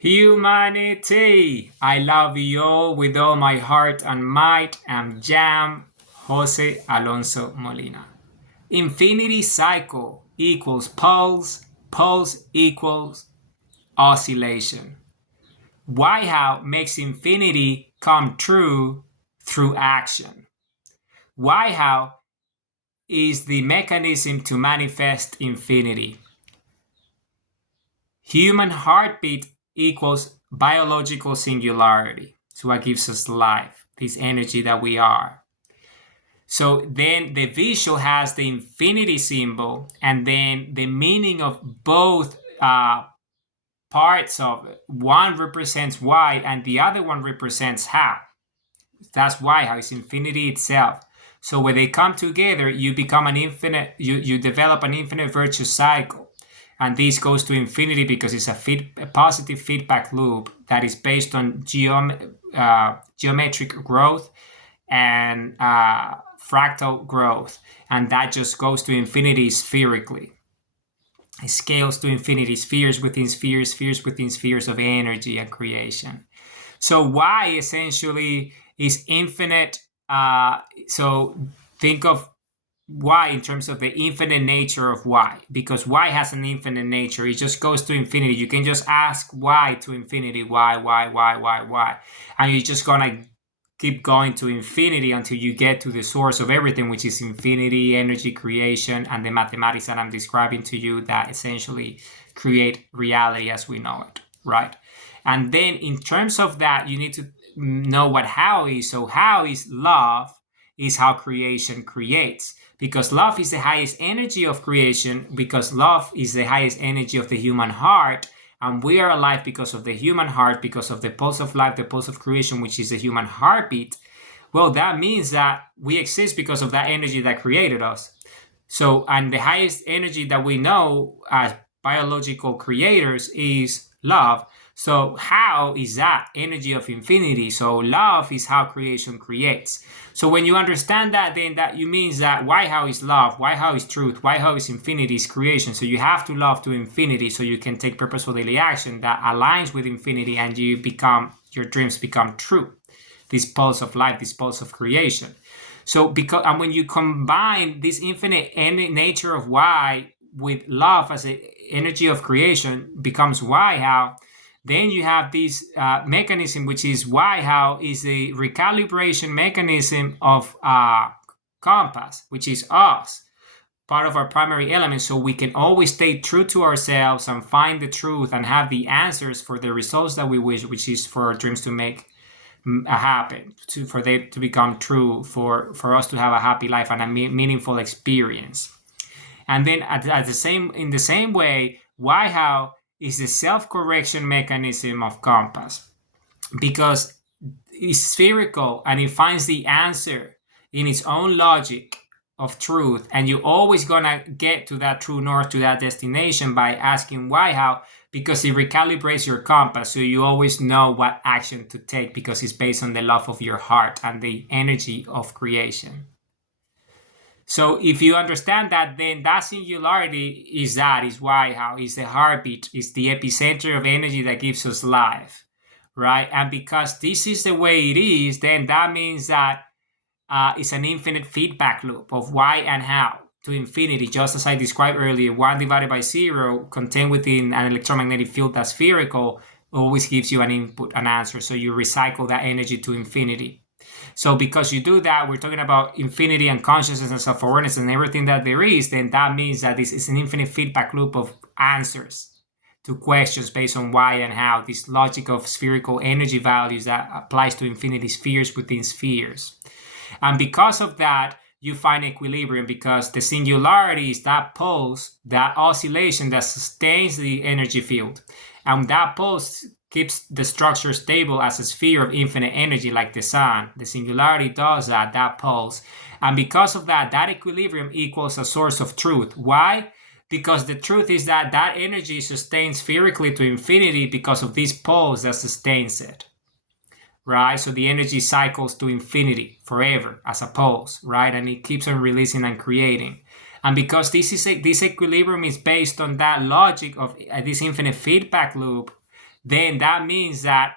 Humanity! I love you all with all my heart and might. I'm Jam Jose Alonso Molina. Infinity cycle equals pulse, pulse equals oscillation. How makes infinity come true through action. How is the mechanism to manifest infinity. Human heartbeat equals biological singularity. So what gives us life, this energy that we are. So then the visual has the infinity symbol, and then the meaning of both parts of it. One represents why, and the other one represents how. That's why, how is infinity itself. So when they come together, you become an infinite, you develop an infinite virtuous cycle. And this goes to infinity because it's a positive feedback loop that is based on geometric growth and fractal growth. And that just goes to infinity spherically. It scales to infinity, spheres within spheres, spheres within spheres of energy and creation. So Y essentially is infinite. So think of Y in terms of the infinite nature of Y, because Y has an infinite nature. It just goes to infinity. You can just ask Y to infinity, Y, and you're just gonna keep going to infinity until you get to the source of everything, which is infinity, energy, creation, and the mathematics that I'm describing to you that essentially create reality as we know it, right? And then in terms of that, you need to know what how is. So how is love is how creation creates, because love is the highest energy of creation, because love is the highest energy of the human heart, and we are alive because of the human heart, because of the pulse of life, the pulse of creation, which is the human heartbeat. Well, that means that we exist because of that energy that created us. So, and the highest energy that we know as biological creators is love. So how is that energy of infinity? So love is how creation creates. So when you understand that, then that you means that how is love, how is truth, how is infinity is creation. So you have to love to infinity so you can take purposeful daily action that aligns with infinity, and your dreams become true. This pulse of life, this pulse of creation. So and when you combine this infinite nature of Y with love as an energy of creation, becomes how. Then you have this mechanism, which is how is the recalibration mechanism of compass, which is us, part of our primary element, so we can always stay true to ourselves and find the truth and have the answers for the results that we wish, which is for our dreams to make happen, for them to become true, for us to have a happy life and a meaningful experience. And then in the same way, how is the self-correction mechanism of compass, because it's spherical and it finds the answer in its own logic of truth, and you're always gonna get to that true north, to that destination, by asking how, because it recalibrates your compass, so you always know what action to take, because it's based on the love of your heart and the energy of creation. So if you understand that, then that singularity is how is the heartbeat, is the epicenter of energy that gives us life, right? And because this is the way it is, then that means that it's an infinite feedback loop of why and how to infinity, just as I described earlier. 1 divided by 0 contained within an electromagnetic field that's spherical always gives you an input, an answer. So you recycle that energy to infinity. So because you do that, we're talking about infinity and consciousness and self-awareness and everything that there is, then that means that this is an infinite feedback loop of answers to questions based on why and how, this logic of spherical energy values that applies to infinity, spheres within spheres. And because of that, you find equilibrium, because the singularity is that pulse, that oscillation that sustains the energy field. And that pulse keeps the structure stable as a sphere of infinite energy, like the sun. The singularity does that pulse. And because of that, that equilibrium equals a source of truth. Why? Because the truth is that energy sustains spherically to infinity because of this pulse that sustains it, right? So the energy cycles to infinity forever as a pulse, right? And it keeps on releasing and creating. And because this equilibrium is based on that logic of this infinite feedback loop, then that means that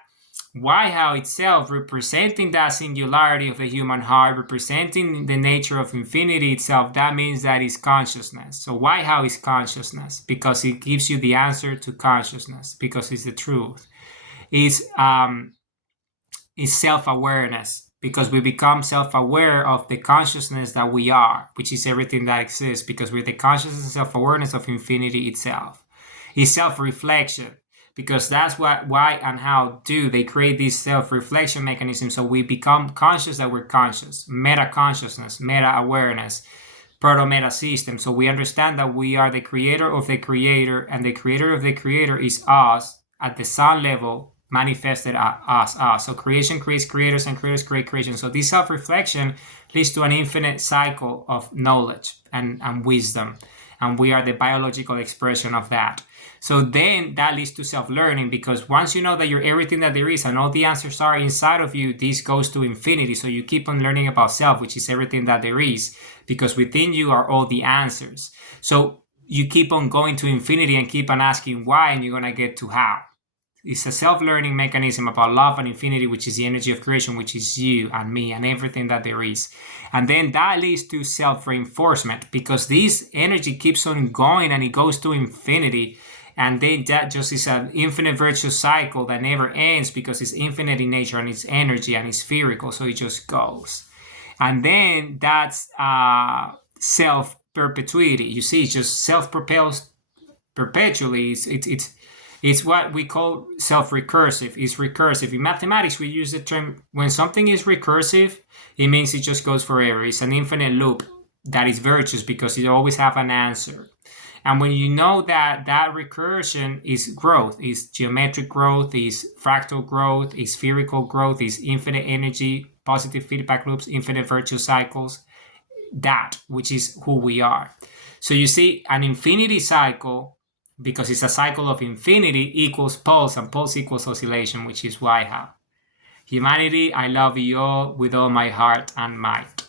Waiha itself, representing that singularity of the human heart, representing the nature of infinity itself, that means that is consciousness. So Waiha is consciousness because it gives you the answer to consciousness, because it's the truth. Is self-awareness, because we become self-aware of the consciousness that we are, which is everything that exists, because we're the consciousness and self-awareness of infinity itself. Is self-reflection, because that's what, why, and how do they create this self-reflection mechanism, so we become conscious that we're conscious. Meta-consciousness, meta-awareness, proto-meta system. So we understand that we are the creator of the creator, and the creator of the creator is us at the sun level, manifested as us. So creation creates creators, and creators create creation. So this self-reflection leads to an infinite cycle of knowledge and wisdom. And we are the biological expression of that. So then that leads to self-learning, because once you know that you're everything that there is and all the answers are inside of you, this goes to infinity. So you keep on learning about self, which is everything that there is, because within you are all the answers. So you keep on going to infinity and keep on asking why, and you're going to get to how. It's a self-learning mechanism about love and infinity, which is the energy of creation, which is you and me and everything that there is. And then that leads to self-reinforcement, because this energy keeps on going and it goes to infinity. And then that just is an infinite virtuous cycle that never ends, because it's infinite in nature and it's energy and it's spherical. So it just goes. And then that's self-perpetuity. You see, it just self-propels perpetually. It's what we call self-recursive. It's recursive. In mathematics, we use the term, when something is recursive, it means it just goes forever. It's an infinite loop that is virtuous, because you always have an answer. And when you know that that recursion is growth, is geometric growth, is fractal growth, is spherical growth, is infinite energy, positive feedback loops, infinite virtuous cycles, that, which is who we are. So you see, an infinity cycle, because it's a cycle of infinity, equals pulse, and pulse equals oscillation, which is Waiha. Humanity, I love you all with all my heart and might.